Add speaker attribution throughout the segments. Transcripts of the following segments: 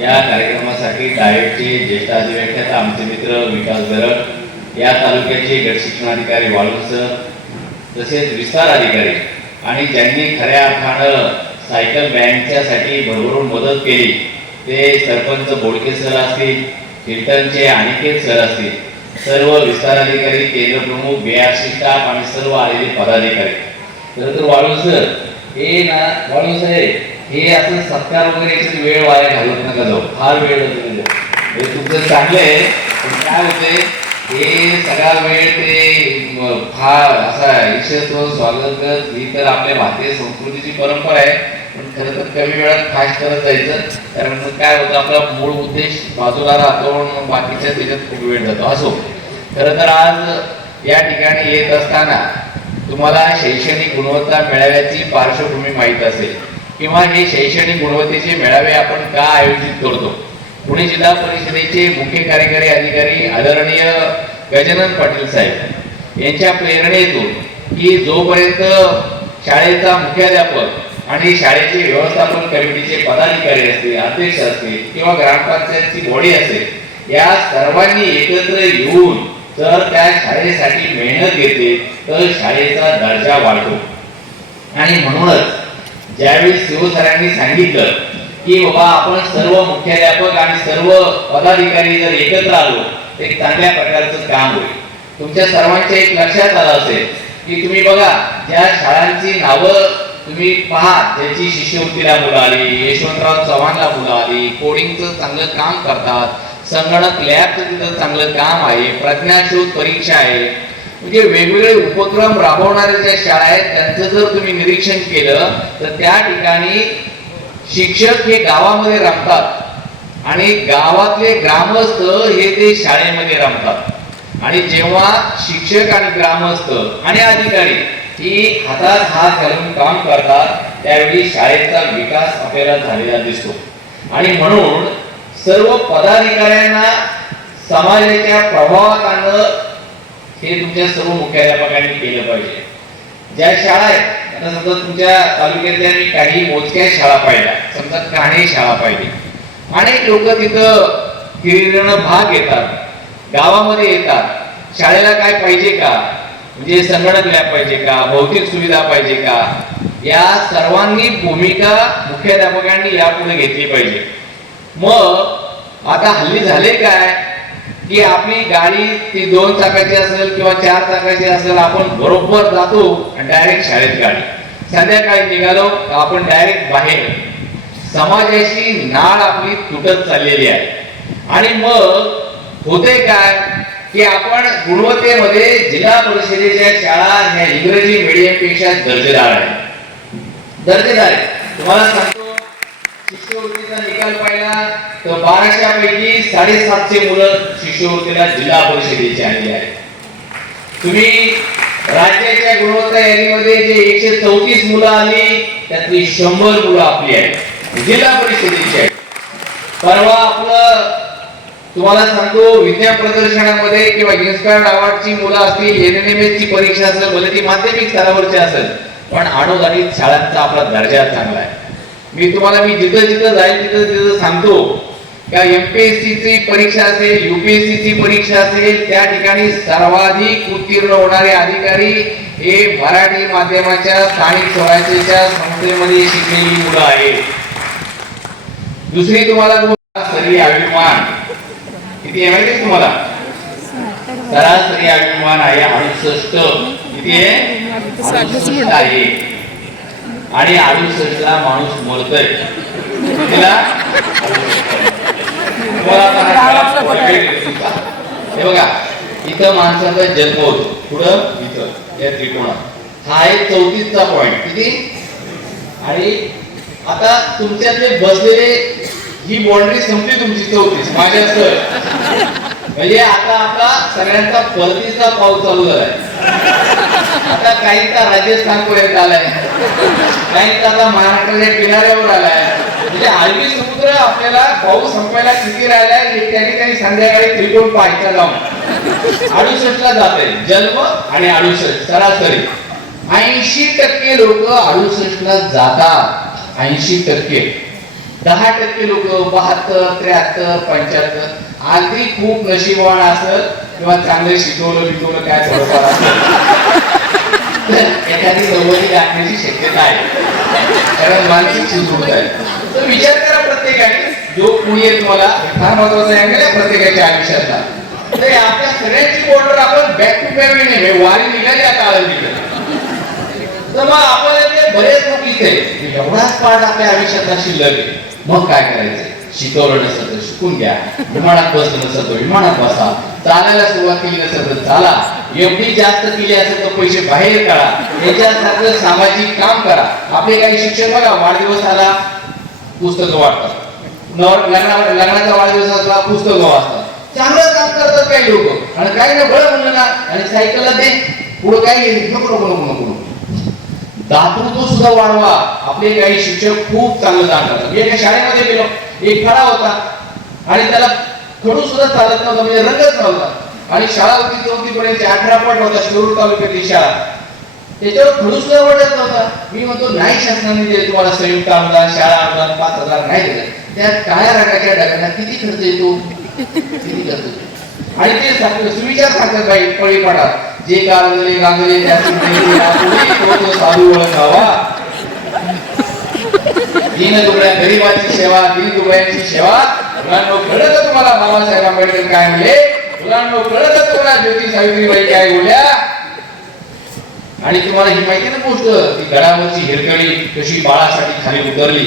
Speaker 1: या कार्यक्रमासाठी डायटचे ज्येष्ठ अधिव्याख्याता आमचे मित्र विकास गरड या तालुक्याचे गट शिक्षणाधिकारी वाळू सर तसेच विस्तार अधिकारी आणि ज्यांनी खऱ्या अर्थानं सायकल बँकच्यासाठी भरभरून मदत केली ते सरपंच बोडके सर असतील हिल्टनचे अनिकेत सर असतील सर्व विस्तार अधिकारी केंद्र प्रमुख बी आर सी स्टाफ आणि सर्व आलेले पदाधिकारी. खरं तर वाळू सर हे ना वाळू साहेब हे असं सत्कार वगैरे याच्यात वेळ वाया घालत नका जाऊ. फार वेळ म्हणजे. हे तुमचं चांगलं आहे पण काय होते हे सगळा वेळ ते फार असा यशस्व स्वागत करत ही तर आपल्या भारतीय संस्कृतीची परंपरा आहे पण खरं तर कमी वेळात फास्ट करत जायचं. कारण मग काय होतं आपला मूळ उद्देश बाजूला राहतो आणि मग बाकीच्या त्याच्यात खूप वेळ जातो. असो. खरं तर आज या ठिकाणी येत असताना तुम्हाला शैक्षणिक गुणवत्ता मिळाव्याची पार्श्वभूमी माहीत असेल. किंवा हे शैक्षणिक गुणवत्तेचे मेळावे आपण का आयोजित करतो? पुणे जिल्हा परिषदेचे मुख्य कार्यकारी अधिकारी आदरणीय गजानन पाटील साहेब यांच्या प्रेरणेतून की जोपर्यंत शाळेचा मुख्याध्यापक आणि शाळेचे व्यवस्थापन कमिटीचे पदाधिकारी असतील अध्यक्ष असतील किंवा ग्रामपंचायतची बॉडी असेल या सर्वांनी एकत्र येऊन जर त्या शाळेसाठी मेहनत घेतली तर शाळेचा दर्जा वाढतो. आणि म्हणूनच ज्यावेळी शिवसरांनी सांगितलं की बाबा आपण सर्व मुख्याध्यापक आणि सर्व पदाधिकारी जर एकत्र आलो तर एक चांगल्या प्रकारचं काम होईल. तुमच्या सर्वांच्या एक लक्षात आलं असेल की तुम्ही बघा ज्या शाळांची नावं तुम्ही पहा ज्याची शिष्यवृत्तीला मुलं आली यशवंतराव चव्हाणला मुलं आली कोडिंगचं चांगलं काम करतात संगणक लॅबचं तिथं चांगलं काम आहे प्रज्ञाशोध परीक्षा आहे म्हणजे वेगवेगळे उपक्रम राबवणाऱ्या ज्या शाळा आहेत त्यांचं जर तुम्ही निरीक्षण केलं तर त्या ठिकाणी शिक्षक हे गावामध्ये रमतात. आणि गावातले ग्रामस्थ हे ते शाळेमध्ये रमतात. आणि जेव्हा शिक्षक आणि ग्रामस्थ आणि अधिकारी ही हातात हात घालून काम करतात त्यावेळी शाळेचा विकास आपल्याला झालेला दिसतो. आणि म्हणून सर्व पदाधिकाऱ्यांना समाजाच्या प्रभावात आणणं हे तुमच्या सर्व मुख्याध्यापकांनी केलं पाहिजे. ज्या शाळा आहेत आता समजा तुमच्या तालुक्यातल्या मी काही मोजक्या शाळा पाहिल्या. समजा काणे शाळा पाहिली. अनेक लोक तिथं किरीनं भाग घेतात गावामध्ये येतात. शाळेला काय पाहिजे का? म्हणजे संगणक लॅब पाहिजे का? भौतिक सुविधा पाहिजे का? या सर्वांनी भूमिका मुख्याध्यापकांनी यापुढे घेतली पाहिजे. मग आता हल्ली झाले काय? की आपली गाडी ती दोन चाकाची असेल किंवा चार चाकाची असेल आपण बरोबर जातो आणि डायरेक्ट शाळेत गाडी. संध्याकाळी निघालो आपण डायरेक्ट बाहेर. समाजाशी नाळ आपली तुटत चाललेली आहे. आणि मग होते काय की आपण गुणवत्तेमध्ये जिल्हा परिषदेच्या शाळा ह्या इंग्रजी मीडियमपेक्षा दर्जेदार आहे दर्जेदार आहे तुम्हाला सांगतो शिष्यवृत्तीचा निकाल पाहिला तर बाराशे साडेसातशे मुलं शिष्यवृत्तीला जिल्हा परिषदेची आलेली आहेत. तुम्ही राज्याच्या गुणवत्ता यादीमध्ये जे एकशे चौतीस मुलं आली त्यातली शंभर मुलं आपली आहेत. जिल्हा परिषदेची आहेत. परवा आपलं तुम्हाला सांगतो विज्ञान प्रदर्शनामध्ये किंवा इन्स्पायर्ड अवॉर्डची मुलं असतील एन ची परीक्षा असेल भले ती माध्यमिक स्तरावरची असेल पण अनुदानित शाळांचा आपला दर्जा चांगला आहे. मी तुम्हाला मी जिथं जिथं जाईल तिथं तिथं सांगतो का एमपीएससीची परीक्षा असेल युपीएससीची परीक्षा असेल त्या ठिकाणी सर्वाधिक उत्तीर्ण होणारे अधिकारी हे मराठी माध्यमाच्या स्थानिक स्वराज्याच्या संस्थेमध्ये शिकलेली मुलं आहेत. दुसरी तुम्हाला सरी अभिमान. किती आहे माहिती तुम्हाला? सरासरी अभिमान आहे अडुसष्ट किती आहे? आहे. आणि अडुसष्टला माणूस मरतोय. तिला हे बघा इथं माणसाचा जन्म होतो. पुढं इथं या त्रिकोणात. हा एक चौतीसचा पॉइंट किती? आणि आता तुमच्यातले बसलेले ही बाउंड्री संपली तुमची चौतीस माझ्या सर. म्हणजे आता आपला सगळ्यांचा परतीचा पाऊस चालू झालाय. आता काहींचा राजस्थान पर्यंत आलाय. काहींचा आता महाराष्ट्राच्या किनाऱ्यावर आलाय. म्हणजे अरबी समुद्र आपल्याला पाऊस संपायला किती राहिलाय हे त्यांनी त्यांनी संध्याकाळी त्रिकोण पाहायचा जाऊन. अडुसष्टला जाते. जन्म आणि अडुसष्ट सरासरी. ऐंशी टक्के लोक अडुसष्टला जातात. ऐंशी टक्के. दहा टक्के लोक बहात्तर त्र्याहत्तर पंच्याहत्तर. आधी खूप नशीबवान असत किंवा चांगलं शिकवलं बिकवलं काय थोडंफार असत एखादी नव्वदी गाठण्याची शक्यता आहे. कारण मानसिक सुदृढ आहे. तर विचार करा प्रत्येकाने. जो कुणी आहे तुम्हाला फार महत्त्वाचा अँगल आहे प्रत्येकाच्या आयुष्यातला. तर आपल्या सगळ्यांची बॉर्डर आपण बॅक टू बॅक नाही वारी निघाली आता आळंदीकडे तर मग आपण बरेच लोक इथे एवढाच पार्ट आपल्या आयुष्यातला शिल्लक मग काय करायचं? शिकवलं नसेल तर शिकून घ्या. विमानात बसलं नसेल तर विमानात बसा. चालायला सुरुवात केली नसेल तर चाला. एवढी जास्त केली असेल तर पैसे बाहेर काढा. याच्यासारखं सामाजिक काम करा. आपले काही शिक्षक बघा वाढदिवस आला पुस्तकं वाटतात. नवर- लग्ना- लग्नाचा वाढदिवस असला पुस्तकं वाचतात. चांगलं काम करतात काही लोक. आणि काही ना बरं म्हणलं ना आणि सायकलला दे. पुढं काही नको नको नको नको. दातृत्व सुद्धा वाढवा. आपले काही शिक्षक खूप चांगलं काम करतात. मी एका शाळेमध्ये गेलो. एक खडा होता. आणि त्याला खडू सुद्धा चालत नव्हता म्हणजे रंगच नव्हता. आणि शाळा होती चौथीपर्यंत अठरा पट होता शिरूर तालुक्यातली शाळा. त्याच्यावर खडूस सुद्धा वाटत नव्हता. मी म्हणतो नाही शासनाने दिले तुम्हाला संयुक्त अनुदान शाळा अनुदान पाच हजार नाही दिले. त्या काळ्या रंगाच्या डब्याला किती खर्च येतो? किती खर्च येतो? आणि ते साखर सुविचार साखर बाई पळी पाडा जे गांजले गांजले साधू ओळखावा दीन दुबळ्या गरीबाची सेवा दीन दुबळ्यांची सेवा. मुलांनो कळत तुम्हाला बाबासाहेब आंबेडकर काय म्हणले? मुलांनो कळत तुम्हाला ज्योती सावित्रीबाई काय बोलल्या? आणि तुम्हाला ही माहिती ना गोष्ट ती गडावरची हिरकणी कशी बाळासाठी खाली उतरली.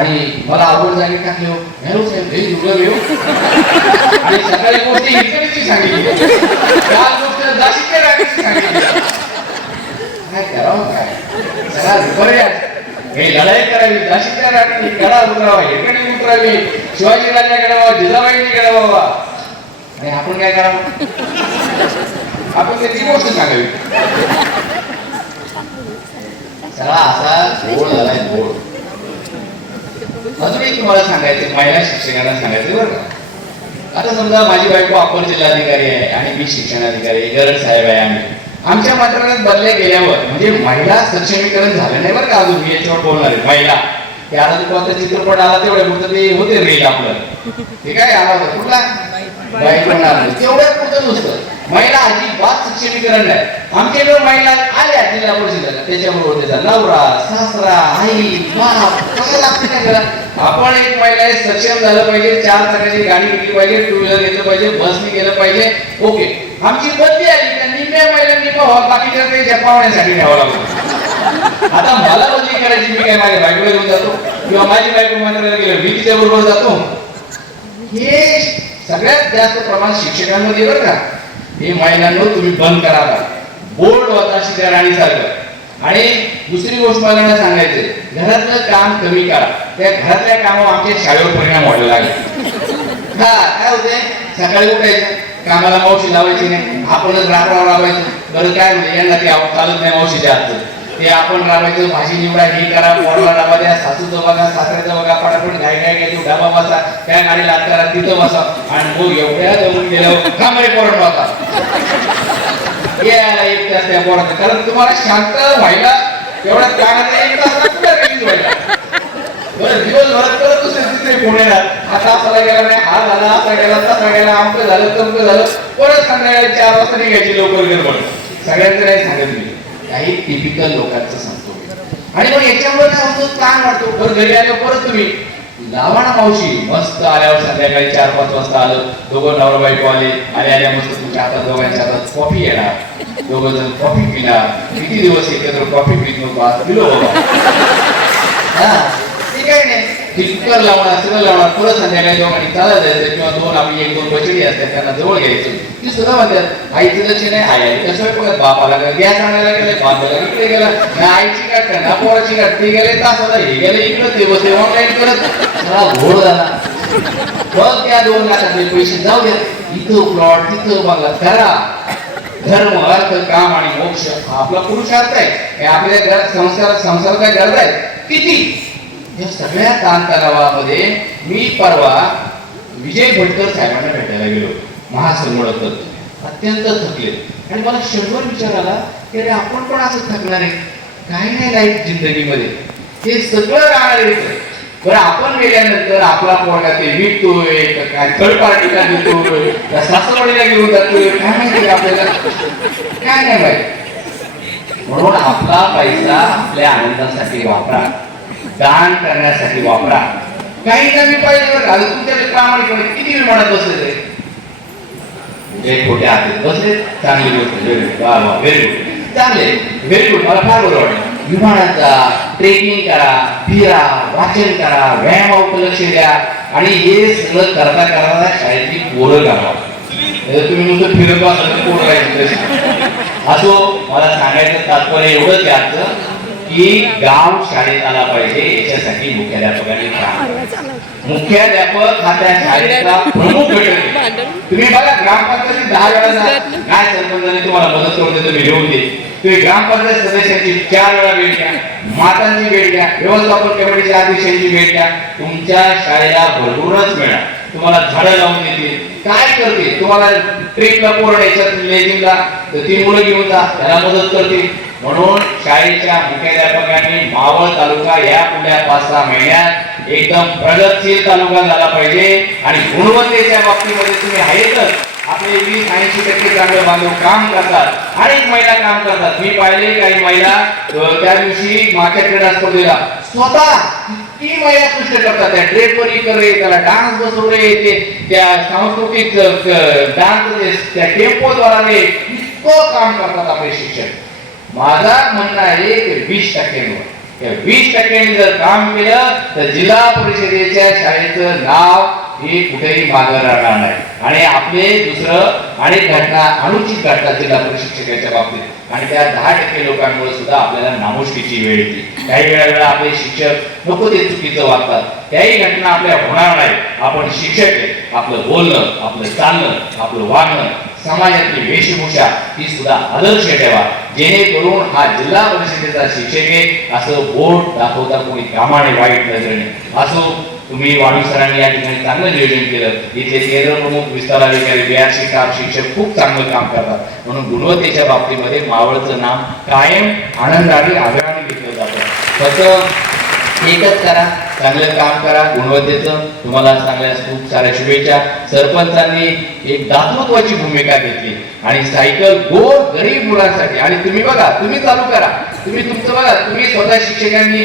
Speaker 1: आणि मला आवड जागी टाकली हो नाही साहेब हे दुर्लभ आहे आणि सकाळी गोष्ट हिरकणीची सांगितली. काल गोष्ट काय करावं काय? सगळा बरे हे लढाई करावी जाशीच्या राणी गडा उतरावा हिरकणी उतरावी. शिवाजी राजा गडावा जिजाबाईंनी गडावा आणि आपण काय करावं? आपण त्याची गोष्ट सांगावी. सगळा असा गोड झालाय गोड अजून एक तुम्हाला सांगायचं महिला शिक्षकांना सांगायचं बरं का आता समजा माझी बायको अपर जिल्हाधिकारी आहे आणि मी शिक्षणाधिकारी आहे, गरज साहेब आहे आम्ही आमच्या मंत्रालयात बदल्या गेल्यावर म्हणजे महिला सक्षमीकरण झालं नाही बरं का अजून मी याच्यावर बोलणार आहे महिला. ते आनंद तो कोणता चित्रपट आला तेवढ्या पुरतं ते होते रेल आपलं. ते काय आला होता? कुठला? बाईक म्हणणार तेवढ्याच पुरतं नुसतं. महिला अजिबात शिक्षणीकरण नाही. आमच्या इकडे महिला आल्या जिल्हा परिषदेला त्याच्यामुळे त्याचा नवरा सासरा आई बाप आपण एक महिला सक्षम झालं पाहिजे चार चाकाची गाडी घेतली पाहिजे टू व्हीलर घेतलं पाहिजे बसने गेलं पाहिजे. ओके आमची बदली आली त्या निम्म्या महिलांनी पाहा बाकीच्या ते पाहुण्यासाठी न्यावं लागलं. आता मला म्हणजे करायची मी काय माझ्या बायकोला घेऊन जातो? किंवा माझी बायको मात्र गेलं मी तिच्या बरोबर जातो? हे सगळ्यात जास्त प्रमाण शिक्षकांमध्ये बरं का हे महिलांनो तुम्ही बंद करा बोर्ड होता शिकल्या राणी सारखं आणि दुसरी गोष्ट मला सांगायचे घरातलं काम कमी करा. त्या घरातल्या कामावर आमच्या शाळेवर परिणाम व्हायला लागले. हा काय होते सकाळी उठायचं कामाला मावशी लावायची नाही आपणच राबराव राबायचं. बरं काय म्हणजे यांना ते चालत नाही मावशीच्या हातचं. ते आपण राबायचं भाजी निवडा हे करा पोरला डबा द्या सासूचं बघा सासऱ्याचं बघा पटापट घाय घाय घ्या तू डबा बसा त्या गाडीला हात करा तिथं बसा. आणि मग एवढ्या जमून गेल्यावर कामरे पोरण बसा यायला एक तास त्या पोराचं. कारण तुम्हाला शांत व्हायला एवढ्या कानात एक तास रिलीज व्हायला. बरं दिवसभरात परत दुसरे तिसरे फोन येणार आता असाला गेला नाही हा झाला असा गेला तसा गेला आमचं झालं तमकं झालं. परत संध्याकाळी चार वाजता निघायची लवकर गडबड. सगळ्यांचं नाही सांगत मी. काही टिपिकल लोकांचं सांगतो आणि मग याच्यामुळे काय ताण वाटतो परत घरी आल्यावर परत तुम्ही लावा ना मावशी. मस्त आल्यावर संध्याकाळी चार पाच वाजता आलं. दोघं नवरा बायको आले. आणि आल्या मस्त तुमच्या हातात दोघांच्या हातात कॉफी येणार. दोघं जण कॉफी पिणार. किती दिवस एकत्र कॉफी पित नव्हतो? आज पिलो बाबा. हा ते काय नाही लावणार सगळं लावणार परत संध्याकाळी दोघांनी चालत जायचं किंवा दोन आपली एक दोन बचडी असतात त्यांना जवळ घ्यायचं. ती सुद्धा म्हणतात आईचं लक्ष नाही आई. आई कसं बघत बापाला गॅस आणायला गेले बापाला इकडे गेला? ना आईची काट ना पोराची काट ते गेले तासाला हे गेले इकडं ते बसले ऑनलाईन करत. सगळा घोळ झाला. मग त्या दोन लाखातले पैसे जाऊ द्या इथं प्लॉट तिथं बघा करा धर्म अर्थ काम आणि मोक्ष आपला पुरुषार्थ आहे. हे आपल्या घरात संसार संसाराच्या गरज आहे? किती? या सगळ्या ताणतणावामध्ये मी परवा विजय भटकर साहेबांना भेटायला गेलो महासंगणकर अत्यंत थकले. आणि मला शंभर विचार आला की अरे आपण पण असं थकणार आहे काही नाही लाईफ जिंदगीमध्ये. हे सगळं राहणार आहे बरं आपण गेल्यानंतर आपला पोरगा ते विकतोय तर काय थर्ड पार्टीला देतोय का सासरवाडीला घेऊन जातोय काय माहिती आपल्याला? काय नाही माहिती. म्हणून आपला पैसा आपल्या आनंदासाठी वापरा. दान करण्यासाठी वापरा. काही कमी पाहिजे घालू तुमच्या प्रामाणिकपणे किती विमानात बसले ते? खोटे आहेत बसले चांगली गोष्ट व्हेरी गुड वा वा व्हेरी गुड चांगले व्हेरी गुड मला फार बरं वाटलं. विमानात जा ट्रेकिंग करा फिरा वाचन करा व्यायामावर लक्ष द्या. आणि हे सगळं करता करता शाळेतली पोरं घालवा. तुम्ही नुसतं फिरत असाल तर पोरं राहायचं असो हो, मला सांगायचं तात्पर्य एवढंच आहे की गाव शाळेत आला पाहिजे याच्यासाठी मुख्याध्यापकांनी काम मुख्याध्यापक हा त्या शाळेचा प्रमुख घटक. तुम्ही बघा ग्रामपंचायतीत दहा वेळा काय सरपंचाने तुम्हाला मदत करते तुम्ही लिहून दे तुम्ही ग्रामपंचायत सदस्यांची चार वेळा भेट घ्या मातांची भेट घ्या व्यवस्थापन कमिटीच्या अध्यक्षांची भेट घ्या तुमच्या शाळेला भरपूरच मिळणार तुम्हाला झाडं लावून देतील. काय करते तुम्हाला ट्रिपला पोरण याच्यात लेझिमला तर ती मुलं घेऊन जा. त्याला मदत करतील. म्हणून शाळेच्या मुख्याध्यापकांनी मावळ तालुका या पुढल्या पाच सहा महिन्यात एकदम प्रगतशील तालुका झाला पाहिजे आणि गुणवत्तेच्या बाबतीमध्ये तुम्ही आहेतच. आपले वीस ऐंशी टक्के चांगलं बांधव काम करतात. अनेक महिला काम करतात. मी पाहिले काही महिला त्या दिवशी मागच्या क्रीडा स्पर्धेला स्वतः किती महिला कृष्ण करतात. त्या ड्रेपरी करे त्याला डान्स बसवणे ते त्या सांस्कृतिक डान्स त्या टेम्पोद्वारे इतकं काम करतात आपले शिक्षक. माझा म्हणणं आहे की वीस टक्क्यांवर. वीस टक्क्यांनी जर काम केलं तर जिल्हा परिषदेच्या शाळेचं नाव हे कुठेही मागं राहणार नाही. आणि आपले दुसरं अनेक घटना अनुचित घटना जिल्हा परिषद शिक्षकाच्या बाबतीत. आणि त्या दहा टक्के लोकांमुळे सुद्धा आपल्याला नामुष्कीची वेळ येते. काही वेळा वेळा आपले शिक्षक नको ते चुकीचं वागतात. त्याही घटना आपल्या होणार नाही. आपण शिक्षक आहे. आपलं बोलणं आपलं चालणं आपलं वागणं समाजातली वेशभूषा ही सुद्धा आदर्श ठेवा. जेणेकरून हा जिल्हा परिषदेचा शिक्षक आहे असं बोर्ड दाखवता कोणी कामाने वाईट नजरेने. असो तुम्ही वाणी सरांनी या ठिकाणी चांगलं नियोजन केलं. इथले केंद्र प्रमुख विस्तार अधिकारी बिहार स्टाफ शिक्षक खूप चांगलं काम करतात. म्हणून गुणवत्तेच्या बाबतीमध्ये मावळचं नाम कायम आनंदाने आग्रहाने घेतलं जातं. फक्त एकच करा. चांगलं काम करा गुणवत्तेचं. तुम्हाला चांगल्या खूप साऱ्या शुभेच्छा. सरपंचांनी एक दातृत्वाची भूमिका घेतली. आणि सायकल गोर गरीब मुलांसाठी. आणि तुम्ही बघा तुम्ही चालू करा. तुम्ही तुमचं बघा तुम्ही स्वतः शिक्षकांनी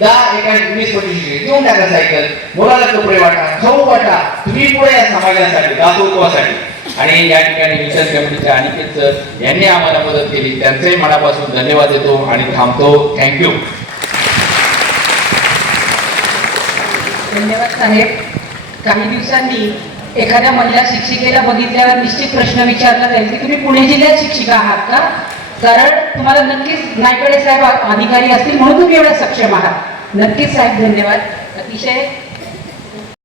Speaker 1: दहा एका वीस कोटी शिक्षक देऊन टाका सायकल. मुलाला कपडे वाटा खाऊ वाटा. तुम्ही पुढे या समाजासाठी दातृत्वासाठी. आणि या ठिकाणी विचार कमिटीचे अनिकेत सर यांनी आम्हाला मदत केली. त्यांचंही मनापासून धन्यवाद देतो आणि थांबतो. थँक्यू
Speaker 2: धन्यवाद साहेब. काही दिवसांनी एखाद्या महिला शिक्षिकेला बघितल्यावर निश्चित प्रश्न विचारला जाईल की तुम्ही पुणे जिल्ह्यात शिक्षिका आहात का? कारण तुम्हाला नक्कीच नायकडे साहेब अधिकारी असतील म्हणून तुम्ही एवढ्या सक्षम आहात. नक्कीच साहेब धन्यवाद. अतिशय